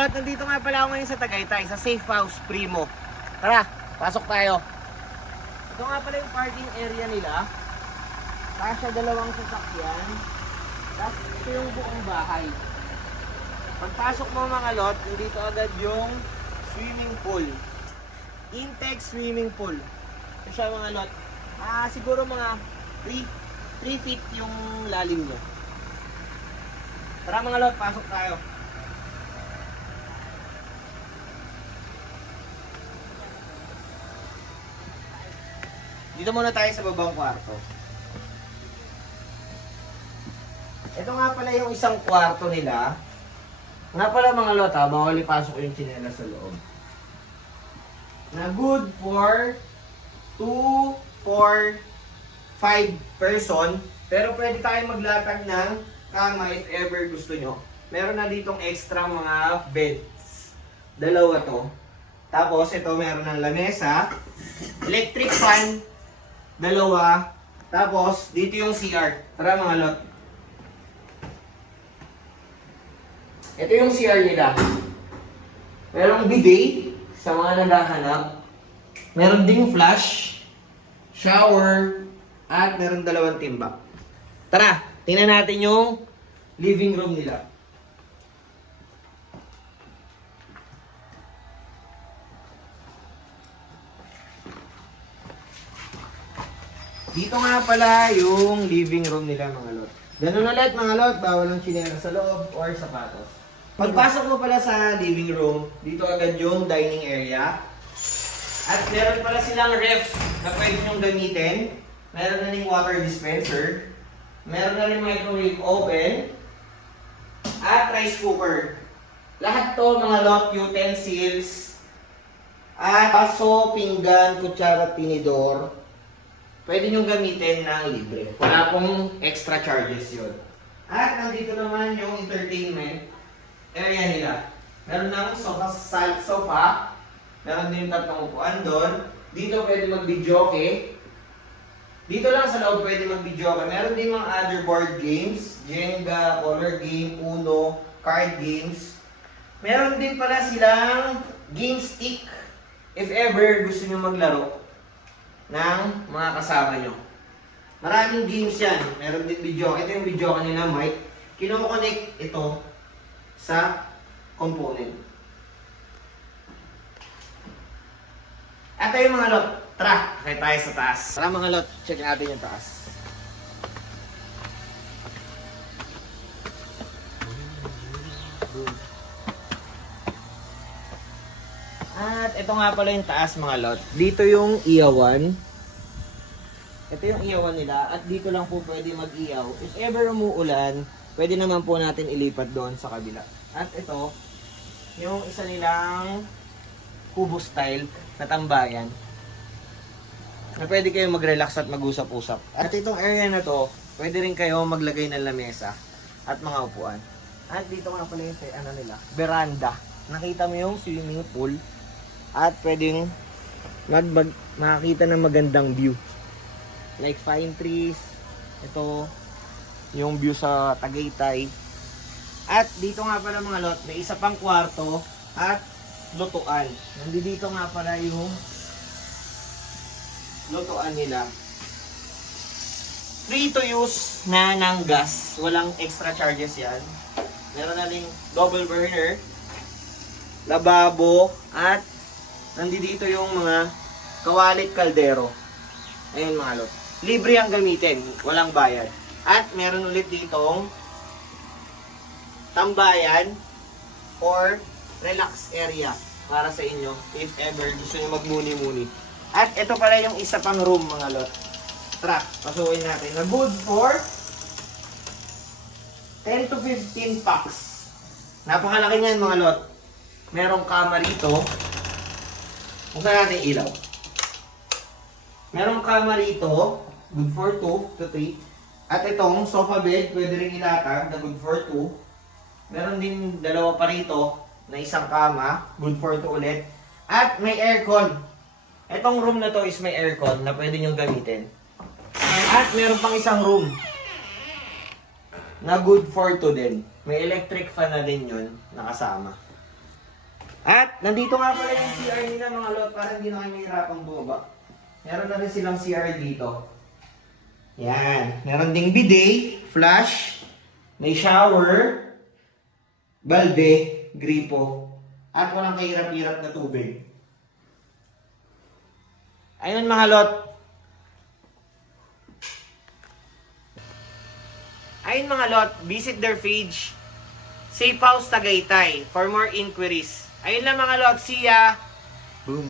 lot, nandito nga pala ako ngayon sa Tagaytay, sa Safe House Primo. Tara, pasok tayo. Ito nga pala yung parking area nila. Kasya dalawang sasakyan. Tapos ito yung buong bahay. Pagpasok mo mga lot, nandito agad yung swimming pool. Intex swimming pool. Ito siya mga lot. Siguro mga 3 feet yung lalim niya. Tara mga lot, pasok tayo. Dito muna tayo sa babang kwarto. Ito nga pala yung isang kwarto nila. Nga pala mga lot bawal ipasok yung tsinelas sa loob. Na good for 2, 4, 5 person. Pero pwede tayo maglatag ng kama if ever gusto nyo. Meron na ditong extra mga beds. Dalawa to. Tapos ito meron ng lamesa. Electric fan. Dalawa. Tapos dito yung CR. Tara mga lot. Ito yung CR nila. Merong bidet sa mga naghahanap. Meron ding flush, shower, at meron dalawang timba. Tara, tingnan natin yung living room nila. Dito nga pala yung living room nila mga lot. Ganun ulit mga lot, bawal ang tsinelas sa loob or sapatos. Pagpasok mo pala sa living room, dito agad yung dining area. At meron pala silang ref na pwede nyong gamitin. Meron na ring water dispenser. Meron na ring microwave oven. At rice cooker. Lahat to mga lot utensils. At paso, pinggan, kutsara, tinidor. Pwede nyong gamitin ng libre. Wala pong extra charges yun. At nandito naman yung entertainment area nila. Meron ng sofa. Meron din yung tatlong upuan doon. Dito pwede mag-videoke. Dito lang sa loob pwede mag-videoke. Meron din mga other board games. Jenga, color game, Uno, card games. Meron din pala silang game stick. If ever gusto nyo maglaro ng mga kasama nyo. Maraming games yan. Meron din video. Ito yung video kanina, Mike. Kino-connect ito sa component. Ito yung mga lot. Tara, kaya tayo sa taas. Tara mga lot, check natin yung taas. At ito nga pala yung taas mga lot. Dito yung iyawan. Ito yung iyawan nila. At dito lang po pwede mag-iyaw. If ever umuulan, pwede naman po natin ilipat doon sa kabila. At ito, yung isa nilang kubo style na tambayan. Na pwede kayong mag-relax at mag-usap-usap. At itong area na to, pwede rin kayo maglagay ng lamesa at mga upuan. At dito nga pala yung nila, veranda. Nakita mo yung swimming pool. At pwedeng makakita ng magandang view. Like fine trees. Ito, yung view sa Tagaytay. At dito nga pala mga lot, may isa pang kwarto at lutuan. Nandito nga pala yung lutuan nila. Free to use na ng gas. Walang extra charges yan. Meron na ring double burner, lababo, at nandito yung mga kawalit kaldero. Ayun mga lot. Libre ang gamitin. Walang bayad. At meron ulit ditong tambayan or relax area para sa inyo if ever gusto nyo magmuni-muni. At ito pala yung isa pang room mga lot. Tara, pasukin natin. Na good for 10 to 15 packs. Napakalaki niyan mga lot. Merong kama rito. Buksan natin ilaw. Merong kama rito. Good for 2 to 3. At itong sofa bed, pwede rin ilatag na good for 2. Meron din dalawa pa rito na isang kama. Good for 2 ulit. At may aircon. Itong room na to is may aircon na pwede nyong gamitin. At meron pang isang room na good for 2 din. May electric fan na din yun nakasama. At nandito nga pala yung CR nila mga lot para hindi na kayo mahirapang bumaba. Meron na rin silang CR dito. Yan. Meron ding bidet, flush, may shower, balde, gripo, at walang kahirap-hirap na tubig. Ayun mga lot. Ayun mga lot, visit their page, Safe House Tagaytay, for more inquiries. Ayun lang mga lot, see ya! Boom!